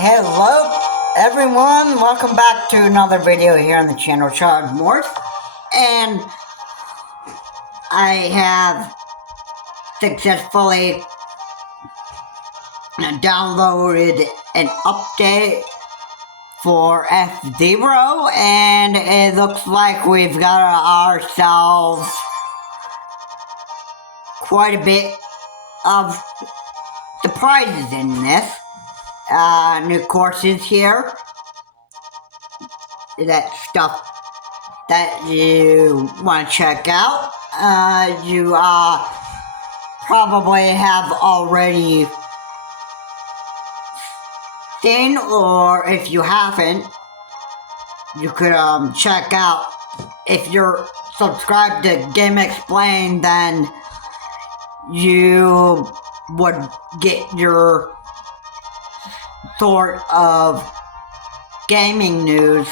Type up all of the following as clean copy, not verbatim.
Hello everyone, welcome back to another video here on the channel Child Morph. And I have successfully downloaded an update for F-Zero, and it looks like we've got ourselves quite a bit of surprises in this. New courses here. That stuff that you want to check out. You probably have already seen, or if you haven't, you could check out. If you're subscribed to GameXplain, then you would get your sort of gaming news.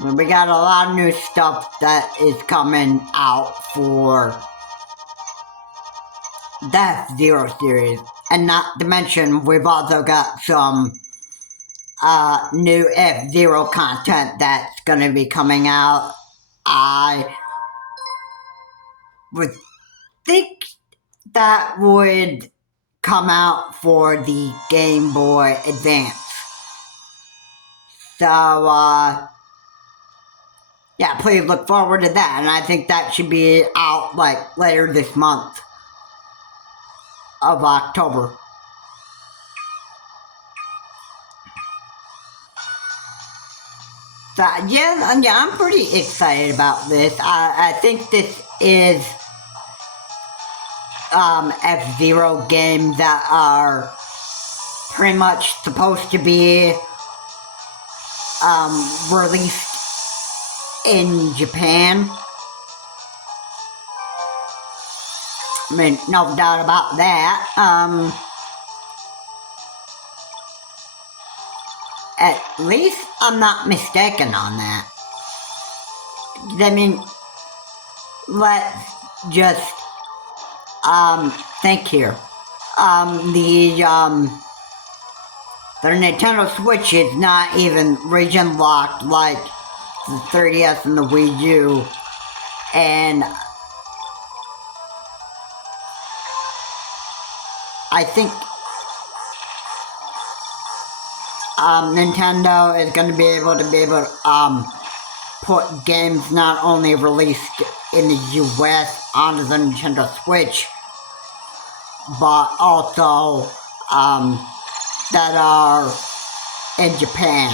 We got a lot of new stuff that is coming out for the F-Zero series. And not to mention, we've also got some new F-Zero content that's going to be coming out. I would think that would come out for the Game Boy Advance. So, yeah, please look forward to that, and I think that should be out, like, later this month of October. So, yeah, I'm pretty excited about this. I think this is F-Zero games that are pretty much supposed to be released in Japan. I mean, no doubt about that. At least I'm not mistaken on that. I mean, let's just think here. The Nintendo Switch is not even region locked like the 3DS and the Wii U, and I think Nintendo is going to be able to put games not only released in the US onto the Nintendo Switch, but also that are in Japan.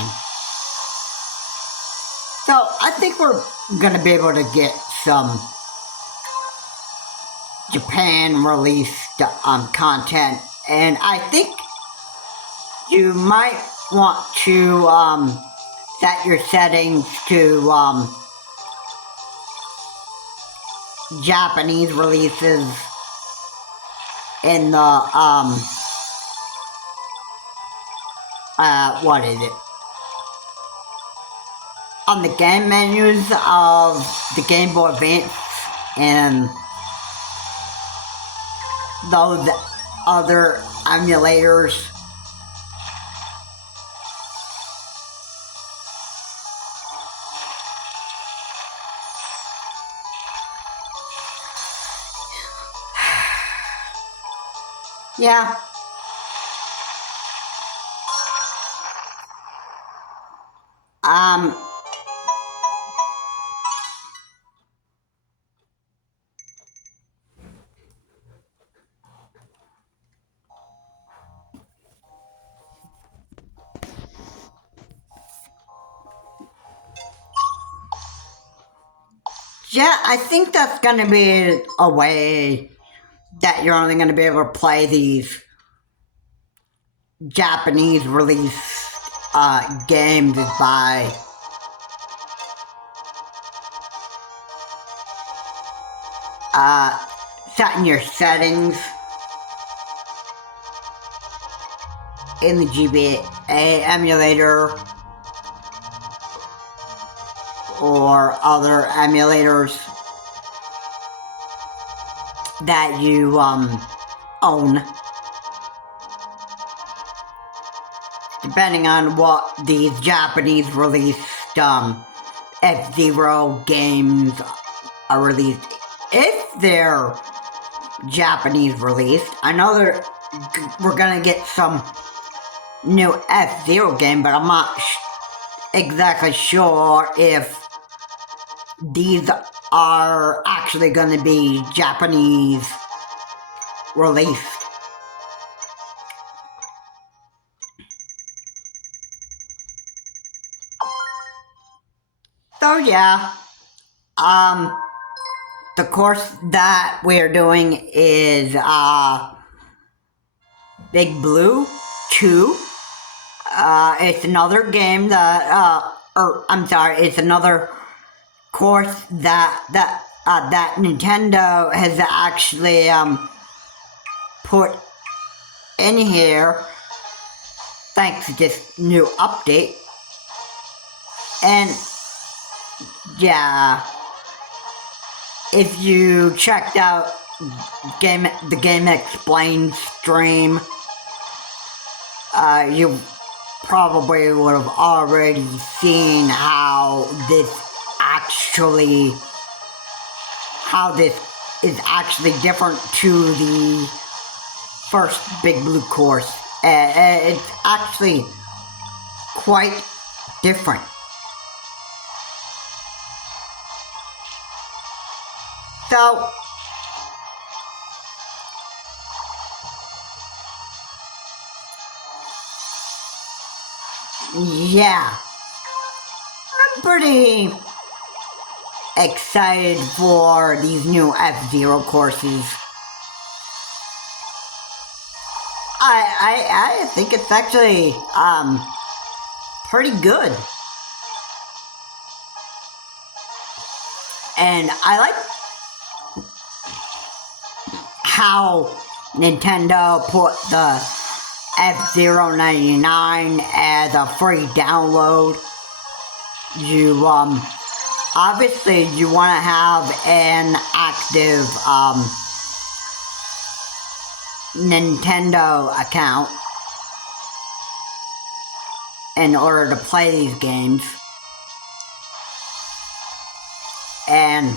So I think we're going to be able to get some Japan released content, and I think you might want to set your settings to Japanese releases in the what is it? On the game menus of the Game Boy Advance and those other emulators. Yeah. Yeah, I think that's going to be a way that you're only going to be able to play these Japanese release games by setting your settings in the GBA emulator or other emulators that you own. depending on what these Japanese released F-Zero games are released, if they're Japanese released. I know we're gonna get some new F-Zero game, but I'm not exactly sure if these are actually gonna be Japanese released. So yeah, the course that we're doing is Big Blue 2. It's another game that, it's another course that Nintendo has actually put in here thanks to this new update. And yeah, if you checked out the Game Explained stream, you probably would have already seen how this is actually different to the first Big Blue course. It's actually quite different. So, yeah, I'm pretty excited for these new F-Zero courses. I think it's actually pretty good. And I like how Nintendo put the F-Zero 99 as a free download. You obviously you want to have an active Nintendo account in order to play these games. And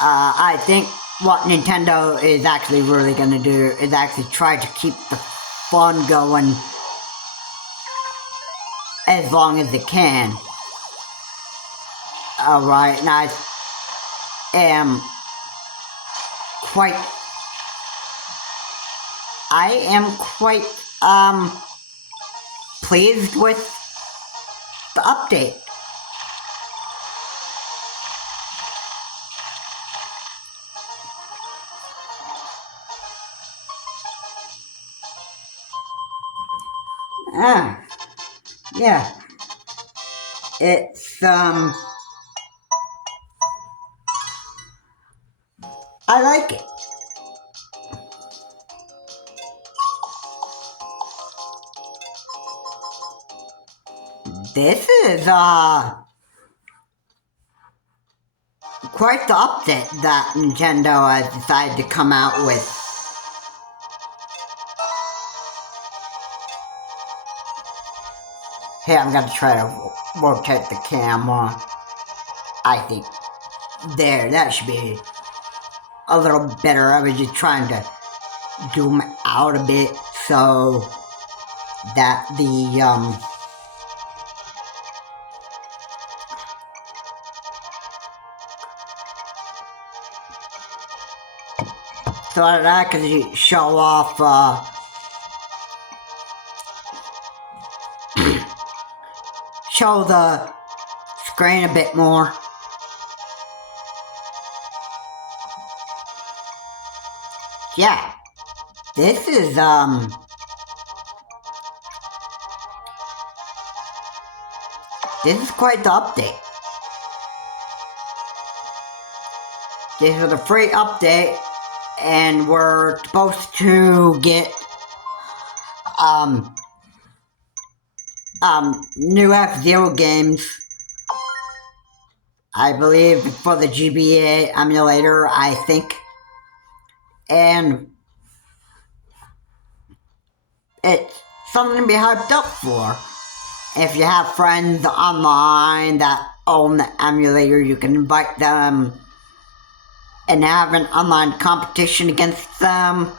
I think what Nintendo is actually really going to do is actually try to keep the fun going as long as it can. Alright, and I am quite pleased with the update. Yeah. It's, I like it. This is, quite the update that Nintendo has decided to come out with. Hey, I'm gonna try to rotate the camera. I think there, that should be a little better. I was just trying to zoom out a bit so that the so that I could show off show the screen a bit more. Yeah, this is quite the update. This is a free update, and we're supposed to get new F-Zero games, I believe, for the GBA emulator, I think. And it's something to be hyped up for. If you have friends online that own the emulator, you can invite them and have an online competition against them.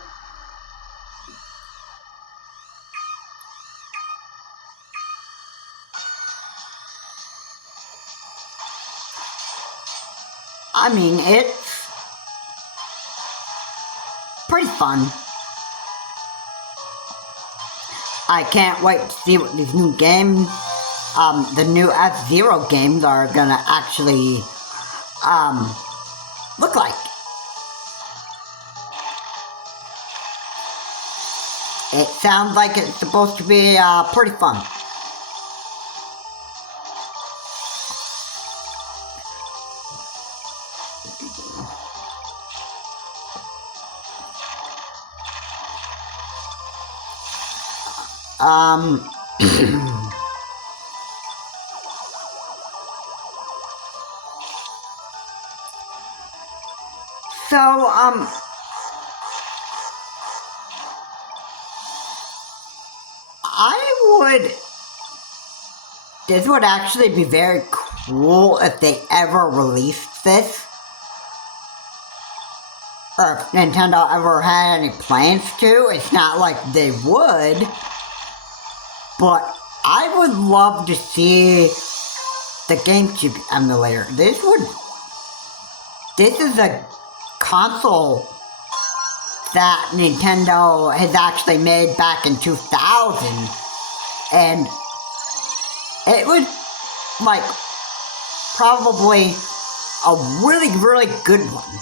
I mean, it's pretty fun. I can't wait to see what these new games, the new F-Zero games are gonna actually, look like. It sounds like it's supposed to be, pretty fun. So, this would actually be very cool if they ever released this. Or if Nintendo ever had any plans to. It's not like they would. But I would love to see the GameCube emulator. This is a console that Nintendo has actually made back in 2000. And it was, like, probably a really, really good one.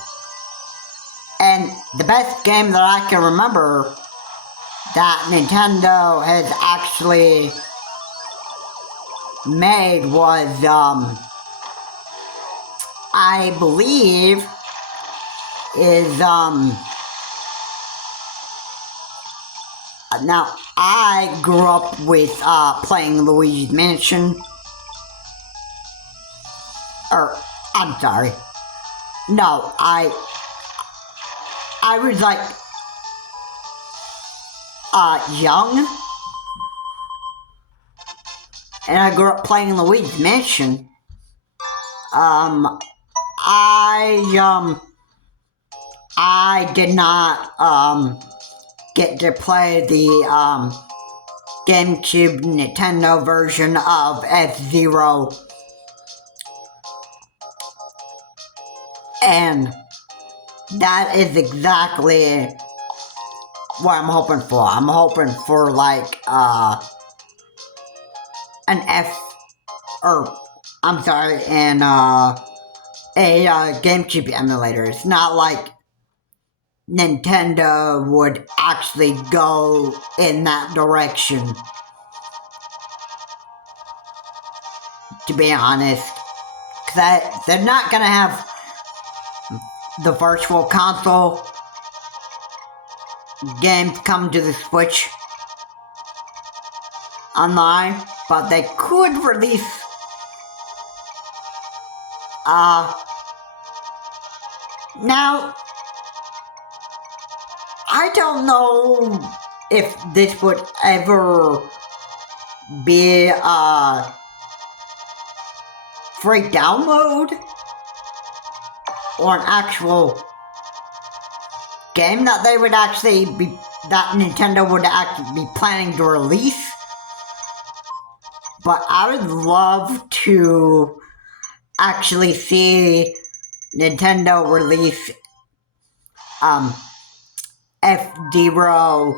And the best game that I can remember that Nintendo has actually made was, I believe, is, now, I grew up with, playing Luigi's Mansion. I'm sorry. No, I was, like, young. And I grew up playing Luigi's Mansion. I did not, get to play the, GameCube Nintendo version of F-Zero. And that is exactly what I'm hoping for. I'm hoping for, like, an a GameCube emulator. It's not like Nintendo would actually go in that direction, to be honest. Because they're not gonna have the Virtual Console games come to the Switch online, but they could release now, I don't know if this would ever be a free download or an actual game that they would actually be, that Nintendo would actually be planning to release. But I would love to actually see Nintendo release F-Zero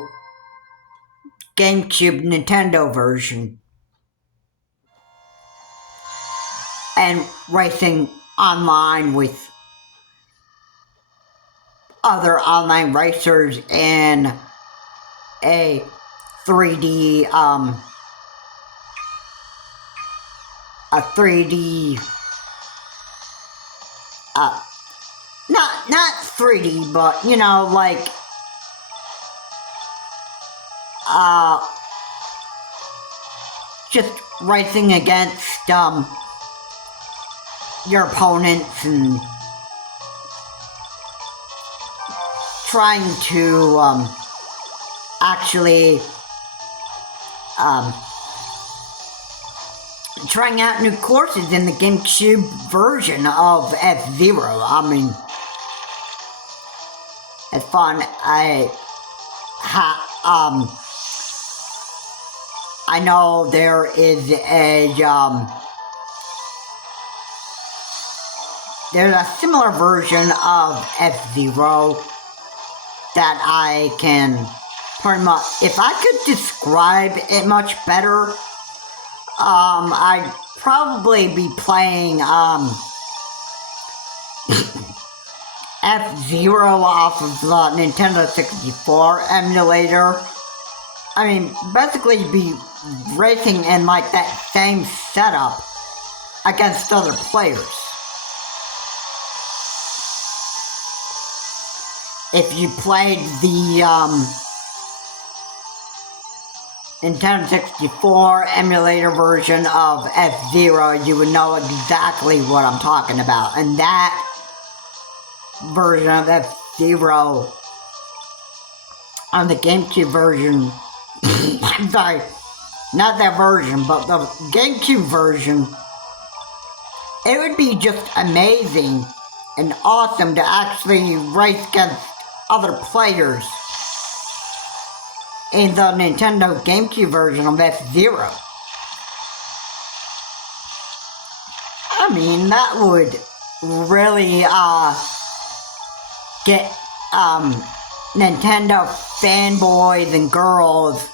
GameCube Nintendo version and racing online with other online racers in a 3D not 3D, but, you know, like, just racing against, your opponents and trying to, actually trying out new courses in the GameCube version of F-Zero. I mean, it's fun. I know there is there's a similar version of F-Zero that I can pretty much, if I could describe it much better, I'd probably be playing, F-Zero off of the Nintendo 64 emulator. I mean, basically you'd be racing in like that same setup against other players. If you played the, Nintendo 64 emulator version of F-Zero, you would know exactly what I'm talking about. And that version of F-Zero on the GameCube version, I'm sorry, not that version, but the GameCube version, it would be just amazing and awesome to actually race against other players in the Nintendo GameCube version of F-Zero. I mean, that would really, get, Nintendo fanboys and girls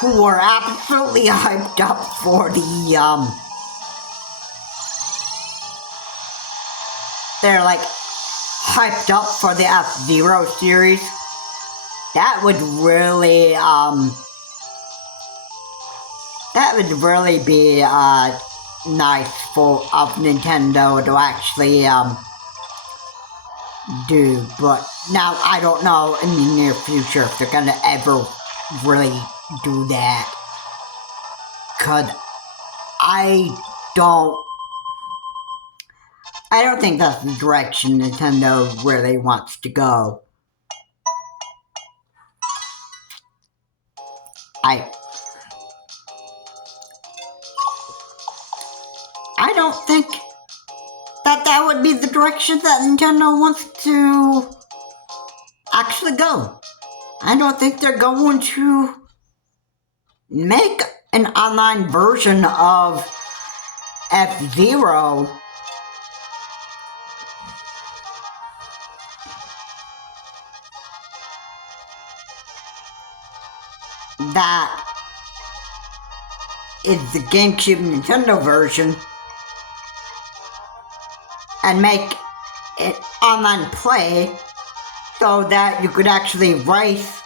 who are absolutely hyped up for the, they're like, hyped up for the F-Zero series. That would really, be, nice of Nintendo to actually, do. But now, I don't know in the near future if they're gonna ever really do that. 'Cause I don't think that's the direction Nintendo really wants to go. I don't think that would be the direction that Nintendo wants to actually go. I don't think they're going to make an online version of F-Zero that is the GameCube Nintendo version and make it online play so that you could actually race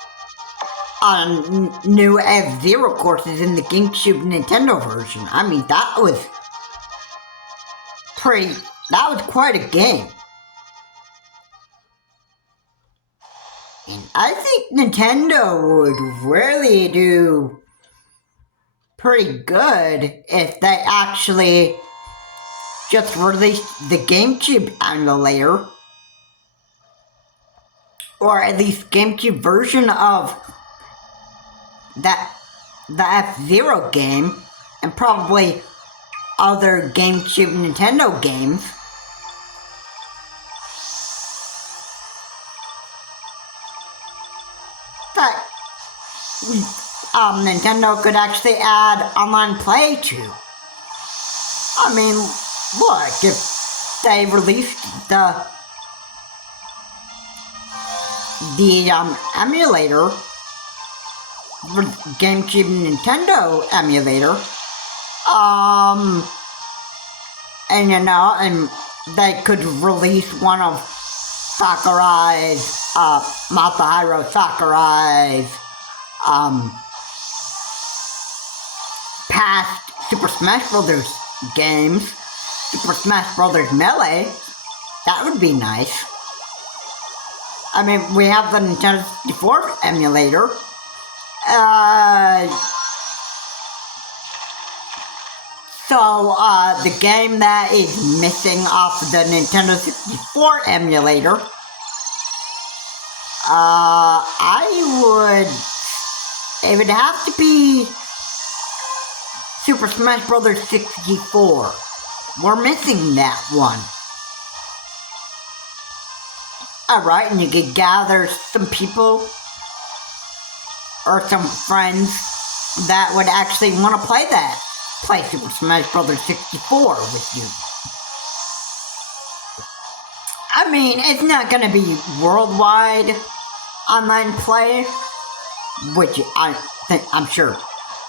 on new F-Zero courses in the GameCube Nintendo version. I mean, that was quite a game. And I think Nintendo would really do pretty good if they actually just released the GameCube emulator, or at least GameCube version of the F-Zero game, and probably other GameCube Nintendo games. That Nintendo could actually add online play to. I mean, look, if they released the emulator, GameCube Nintendo emulator, and they could release one of Sakurai's, Masahiro Sakurai's, past Super Smash Bros. Games, Super Smash Bros. Melee, that would be nice. I mean, we have the Nintendo 64 emulator. So, the game that is missing off the Nintendo 64 emulator, I would have to be Super Smash Bros. 64. We're missing that one. Alright, and you could gather some people or some friends that would actually want to play Super Smash Bros. 64 with you. I mean, it's not gonna be worldwide online play, which I'm sure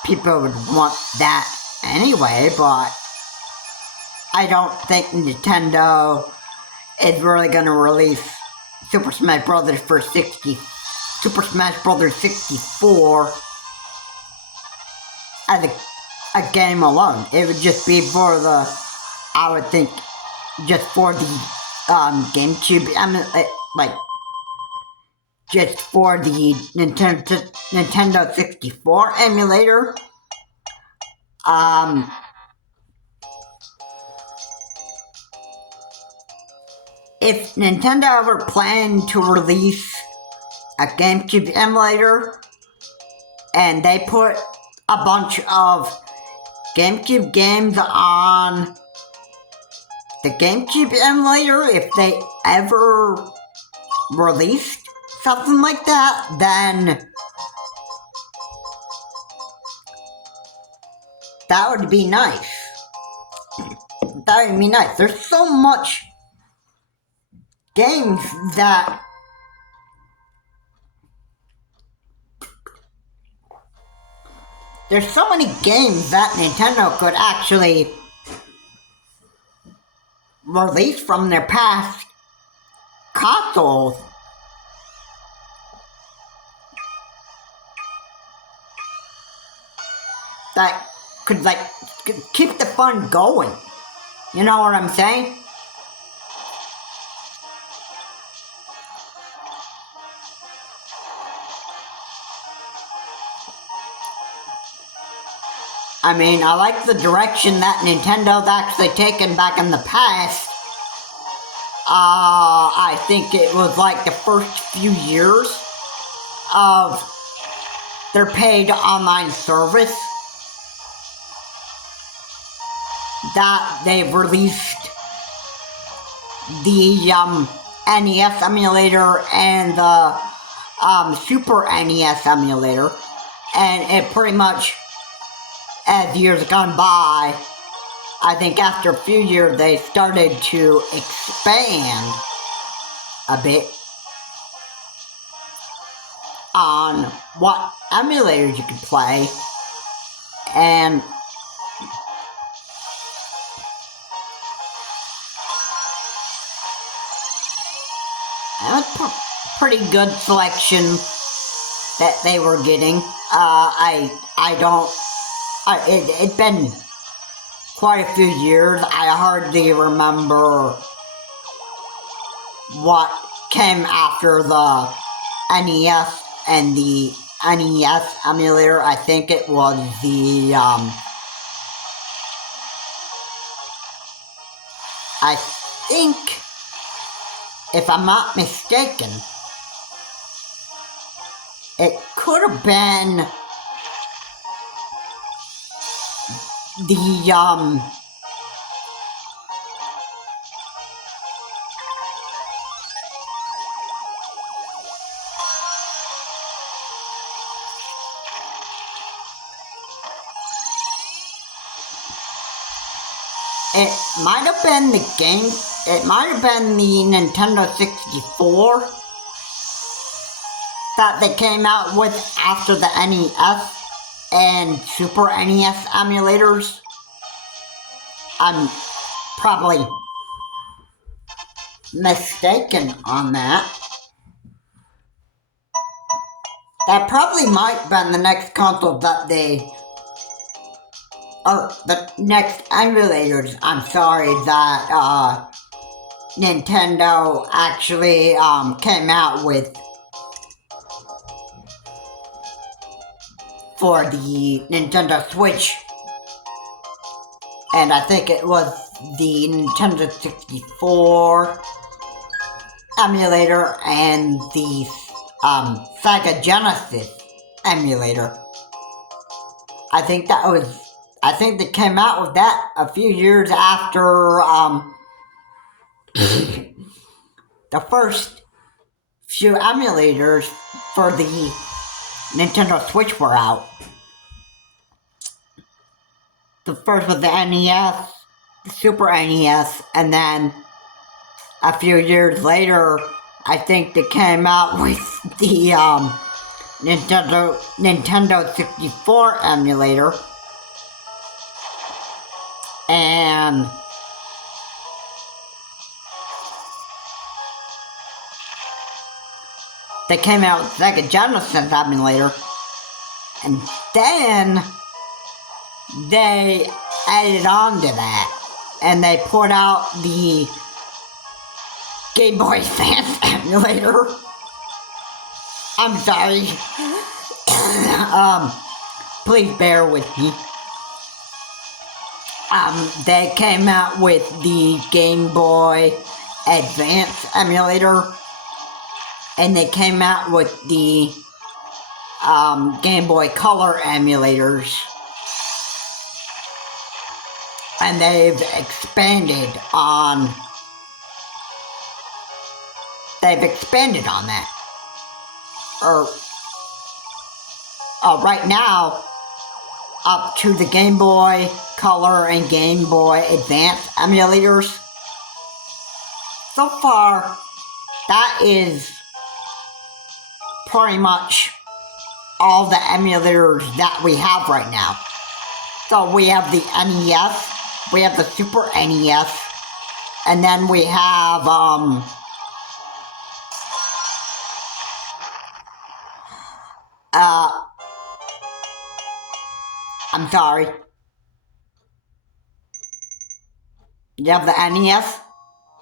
people would want that anyway, but I don't think Nintendo is really gonna release Super Smash Bros. Super Smash Bros. 64 as a game alone. It would just be for the, I would think, just for the GameCube, just for the Nintendo 64 emulator. If Nintendo ever planned to release a GameCube emulator, and they put a bunch of GameCube games on the GameCube emulator, if they ever released something like that, then that would be nice. That would be nice. There's so much games that there's so many games that Nintendo could actually release from their past consoles that could keep the fun going. You know what I'm saying? I mean, I like the direction that Nintendo's actually taken back in the past. I think it was like the first few years of their paid online service that they've released the NES emulator and the Super NES emulator, and it pretty much, as years gone by, I think after a few years they started to expand a bit on what emulators you could play, and that's a pretty good selection that they were getting. It's been quite a few years. I hardly remember what came after the NES and the NES emulator. I think it was the, I think, if I'm not mistaken, it could have been the, it might have been the game, it might have been the Nintendo 64 that they came out with after the NES and Super NES emulators. I'm probably mistaken on that. That probably might have been the next console that they, the next emulators, I'm sorry, that Nintendo actually came out with for the Nintendo Switch. And I think it was the Nintendo 64 emulator and the Sega Genesis emulator. I think they came out with that a few years after the first few emulators for the Nintendo Switch were out. The first was the NES, the Super NES, and then a few years later, I think they came out with the Nintendo 64 emulator. And they came out with Sega Genesis emulator. And then they added on to that. And they put out the Game Boy Advance emulator. I'm sorry. Please bear with me. They came out with the Game Boy Advance emulator, and they came out with the Game Boy Color emulators, and they've expanded on that. Right now, up to the Game Boy Color and Game Boy Advance emulators. So far, that is pretty much all the emulators that we have right now. So we have the NES, we have the Super NES, and then we have I'm sorry. You have the NES,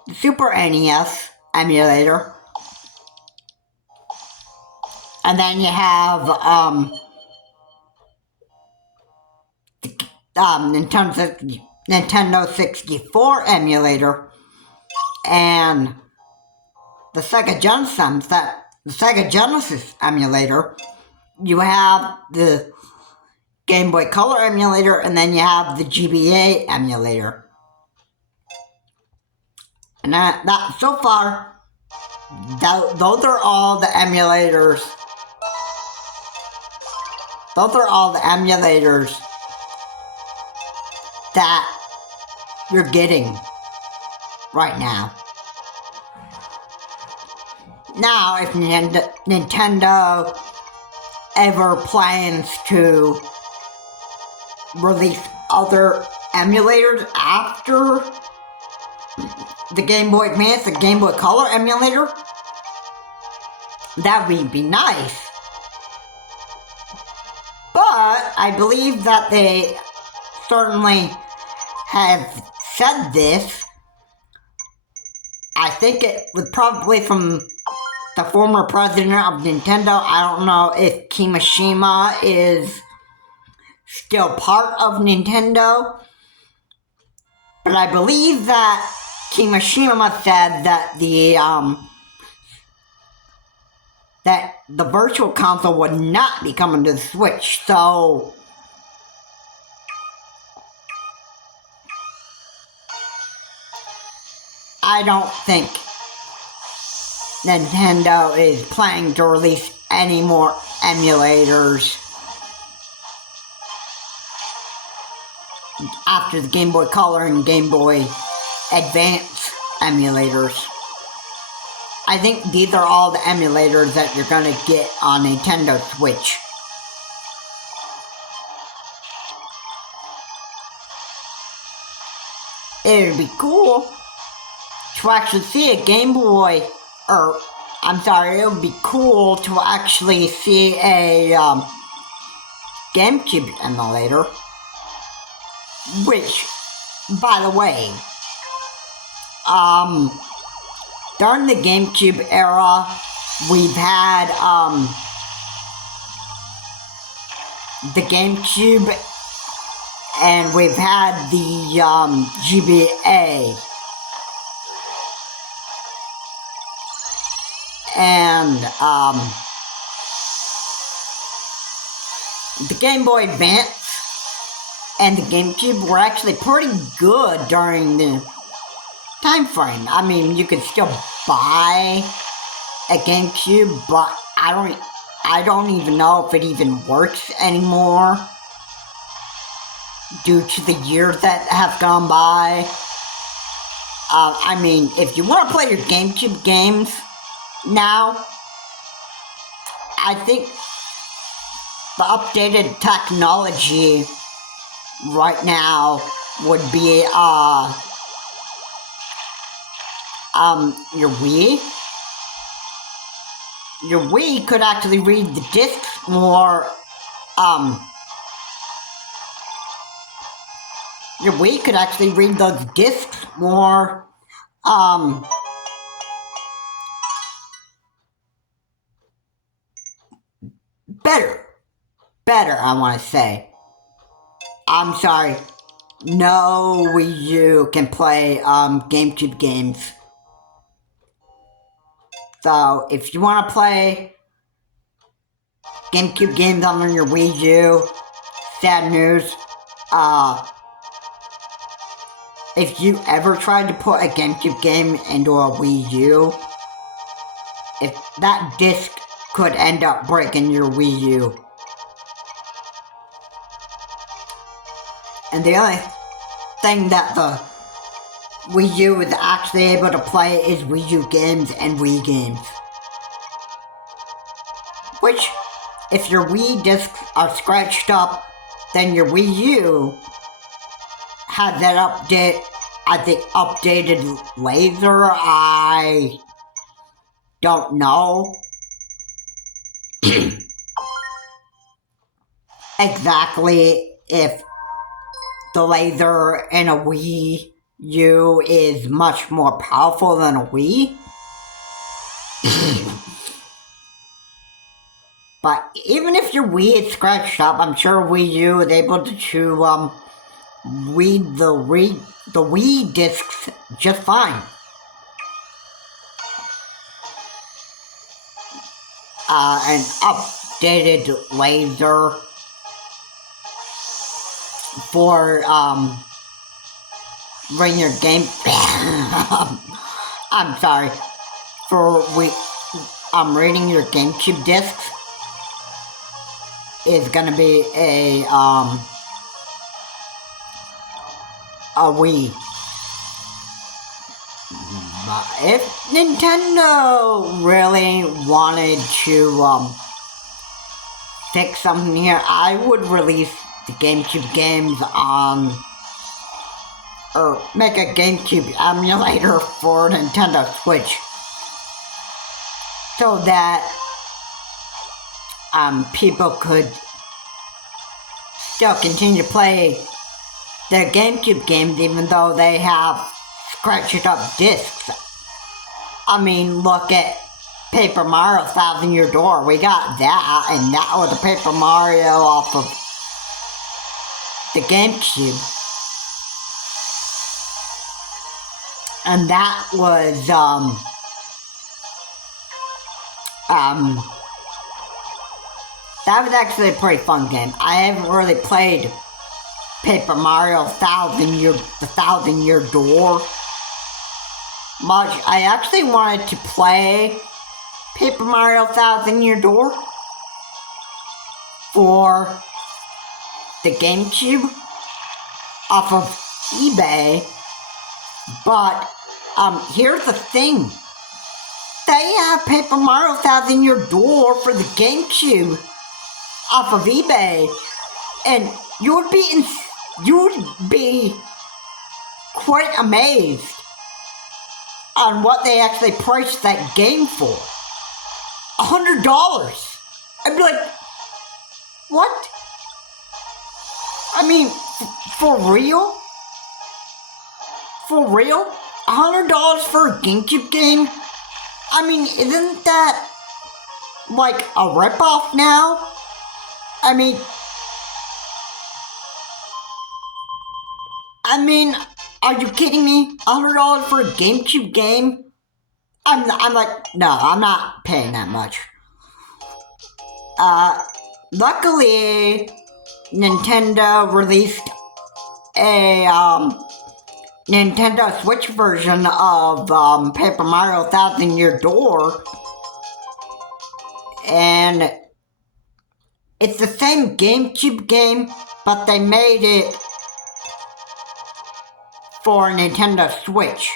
the Super NES emulator, and then you have Nintendo 64 emulator, and the Sega Genesis emulator. You have the Game Boy Color emulator, and then you have the GBA emulator. And that so far, those are all the emulators. Those are all the emulators that you're getting right now. Now, if Nintendo ever plans to release other emulators after the Game Boy Advance, the Game Boy Color emulator, that would be nice. But I believe that they certainly have said this. I think it was probably from the former president of Nintendo. I don't know if Kimishima is still part of Nintendo, but I believe that Kimishima said that the Virtual Console would not be coming to the Switch, so I don't think Nintendo is planning to release any more emulators after the Game Boy Color and Game Boy Advance emulators. I think these are all the emulators that you're gonna get on Nintendo Switch. It would be cool to actually see a Game Boy, it would be cool to actually see a GameCube emulator. Which, by the way, during the GameCube era, we've had the GameCube, and we've had the GBA. And the Game Boy Advance and the GameCube were actually pretty good during the time frame. I mean, you could still buy a GameCube, but I don't even know if it even works anymore due to the years that have gone by. I mean, if you want to play your GameCube games now, I think the updated technology right now would be your Wii. Your Wii could actually read the discs more, your Wii could actually read those discs more, better, I want to say. I'm sorry, no Wii U can play, GameCube games. So, if you want to play GameCube games on your Wii U, sad news, if you ever tried to put a GameCube game into a Wii U, if that disc could end up breaking your Wii U. And the only thing that the Wii U is actually able to play is Wii U games and Wii games. Which, if your Wii discs are scratched up, then your Wii U has that updated laser. I don't know exactly if the laser in a Wii U is much more powerful than a Wii. But even if your Wii is scratched up, I'm sure Wii U is able to read the Wii discs just fine. An updated laser for bring your game. I'm sorry. For reading your GameCube discs is gonna be a Wii. But if Nintendo really wanted to fix something here, I would release the GameCube games on, or make a GameCube emulator for Nintendo Switch, so that people could still continue to play their GameCube games even though they have scratched up discs. I mean, look at Paper Mario Thousand Year Door. We got that, and that was a Paper Mario off of the GameCube. And that was, that was actually a pretty fun game. I haven't really played Paper Mario the Thousand Year Door much. I actually wanted to play Paper Mario Thousand Year Door for the GameCube off of eBay, but here's the thing. They have Paper Mario Thousand Year Door for the GameCube off of eBay, and you would be quite amazed on what they actually priced that game for. $100. I'd be like, what? I mean, for real? For real? $100 for a GameCube game? I mean, isn't that like a ripoff now? I mean, are you kidding me? $100 for a GameCube game? I'm like, no, I'm not paying that much. luckily, Nintendo released a Nintendo Switch version of Paper Mario Thousand Year Door, and it's the same GameCube game, but they made it for Nintendo Switch.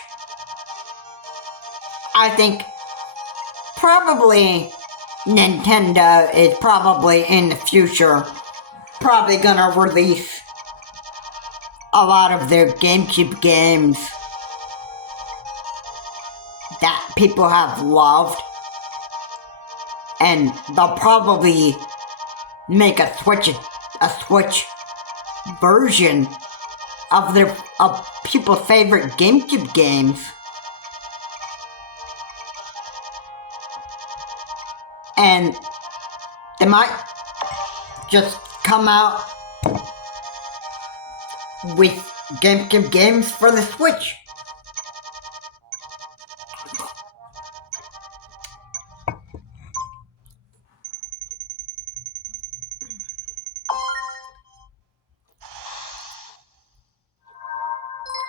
I think probably Nintendo is probably in the future probably gonna release a lot of their GameCube games that people have loved, and they'll probably make a Switch version of people's favorite GameCube games. And they might just come out with GameCube games for the Switch.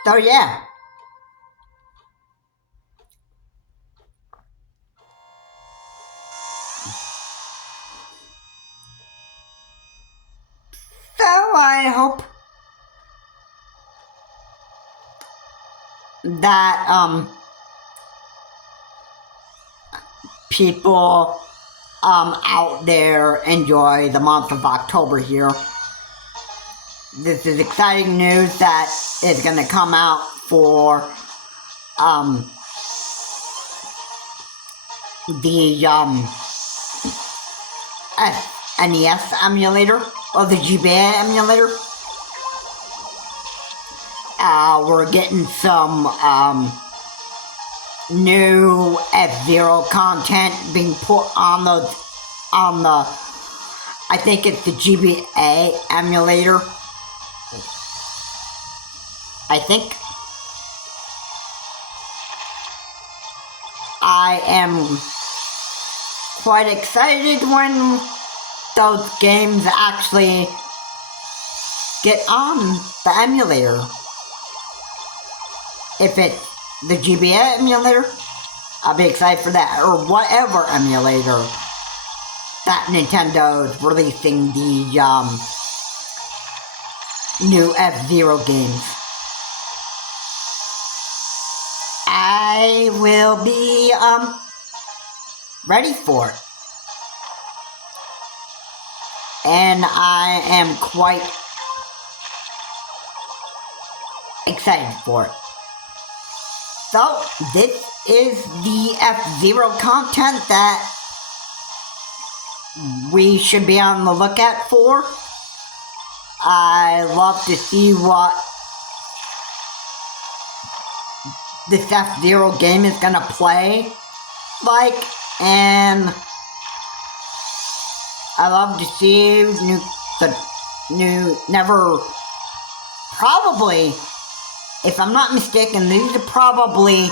So yeah. So I hope that people out there enjoy the month of October here. This is exciting news that is going to come out for the NES emulator, or the GBA emulator. We're getting some new F-Zero content being put on the I think it's the GBA emulator. I think. I am quite excited when those games actually get on the emulator. If it's the GBA emulator, I'll be excited for that, or whatever emulator that Nintendo's releasing the new F-Zero games. I will be ready for it. And I am quite excited for it. So, this is the F-Zero content that we should be on the lookout for. I love to see what this F-Zero game is gonna play like, and I love to see probably, if I'm not mistaken, these are probably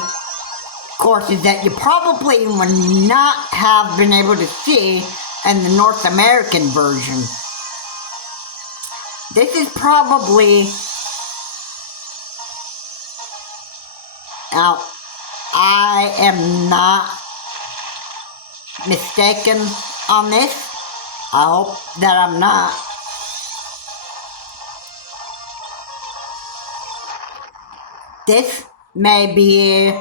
courses that you probably would not have been able to see in the North American version. This is probably, now, I am not mistaken on this. I hope that I'm not. This may be,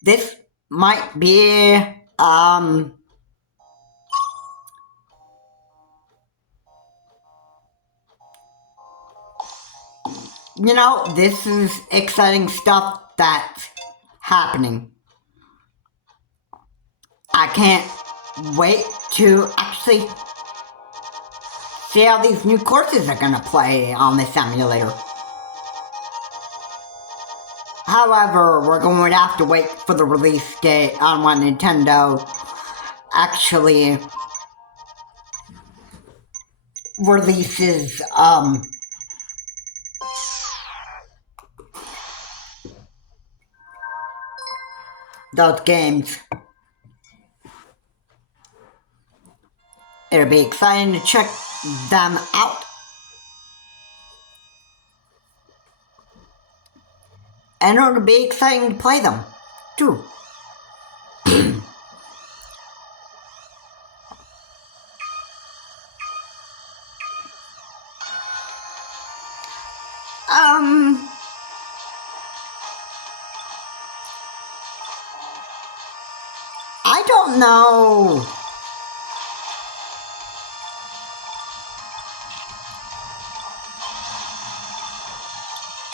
this might be, you know, this is exciting stuff that's happening. I can't wait to actually see how these new courses are gonna play on this emulator. However, we're going to have to wait for the release date on when Nintendo actually releases those games. it'll be exciting to check them out. And it'll be exciting to play them, too. I don't know.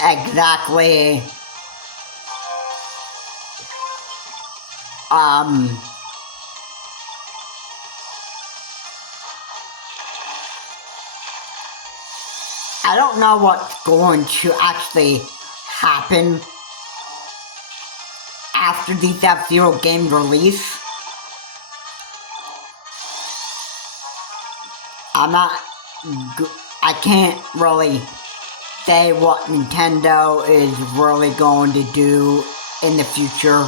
Exactly. I don't know what's going to actually happen after the F-Zero game release. I can't really say what Nintendo is really going to do in the future.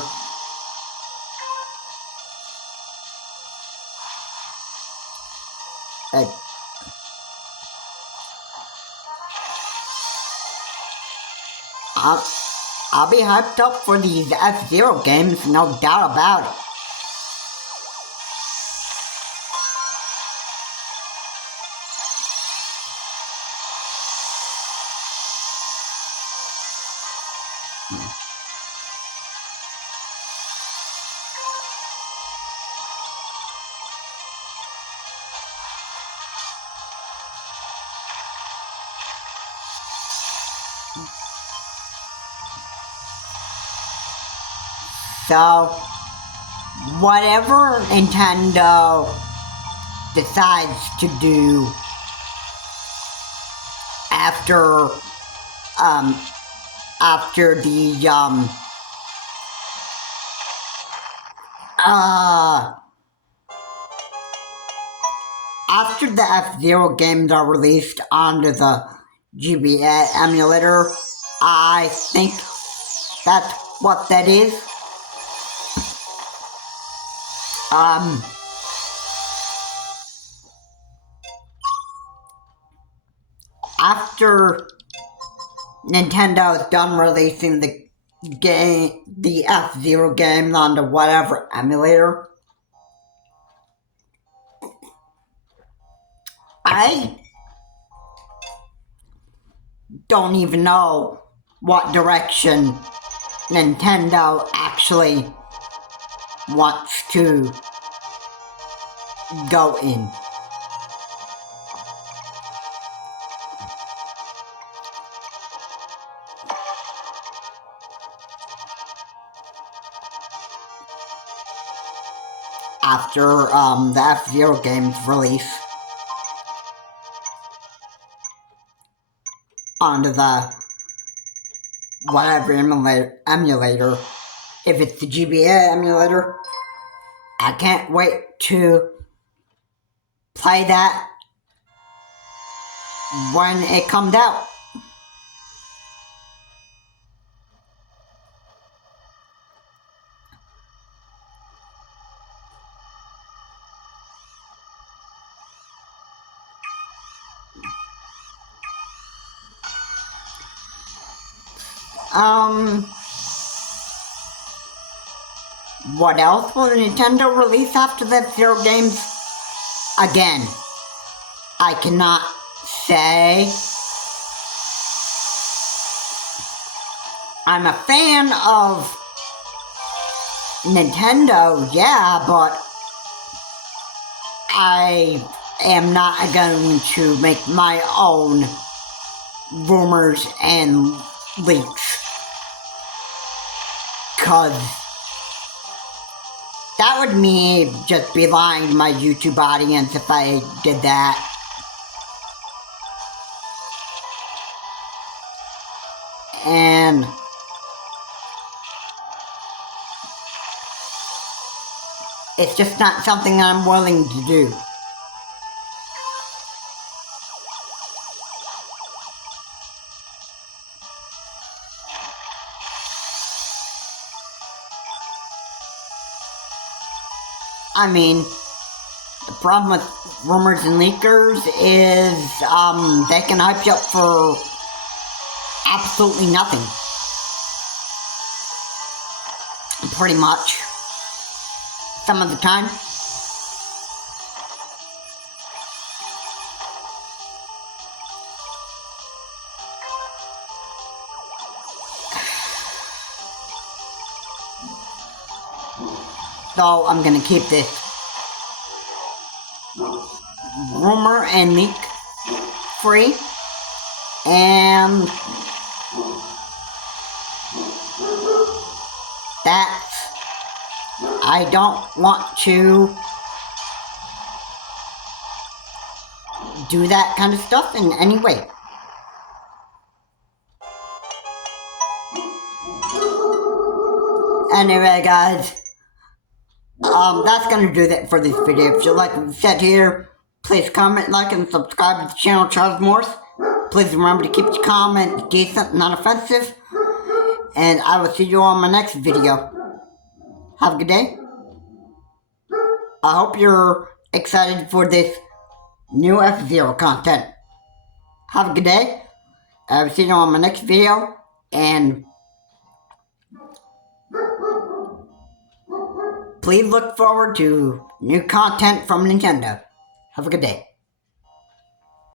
I'll be hyped up for these F-Zero games, no doubt about it. So, whatever Nintendo decides to do after the F-Zero games are released onto the GBA emulator, I think that's what that is. After Nintendo is done releasing the F-Zero games onto whatever emulator, I don't even know what direction Nintendo actually wants to go in. After the F-Zero game's release onto the whatever emulator, if it's the GBA emulator, I can't wait to play that when it comes out. What else will Nintendo release after the F-Zero games? Again, I cannot say. I'm a fan of Nintendo, yeah, but I am not going to make my own rumors and leaks. 'Cause that would me just be lying to my YouTube audience if I did that. And it's just not something I'm willing to do. I mean, The problem with rumors and leakers is they can hype you up for absolutely nothing. Pretty much. Some of the time. So I'm gonna keep this rumor and leak free, and that I don't want to do that kind of stuff in any way. Anyway, guys, that's gonna do that for this video. If you like what we said here, please comment, like, and subscribe to the channel, Charles Morse. Please remember to keep your comments decent and non-offensive. And I will see you on my next video. Have a good day. I hope you're excited for this new F-Zero content. Have a good day. I will see you on my next video. And please look forward to new content from Nintendo. Have a good day.